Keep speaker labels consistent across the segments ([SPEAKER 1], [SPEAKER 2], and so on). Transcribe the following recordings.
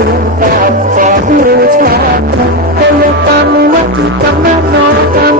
[SPEAKER 1] สูงกราบขอบูชาพระยกรรมวัตถุกรรมนาการ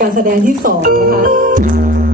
[SPEAKER 2] การแสดงที่สองนะคะ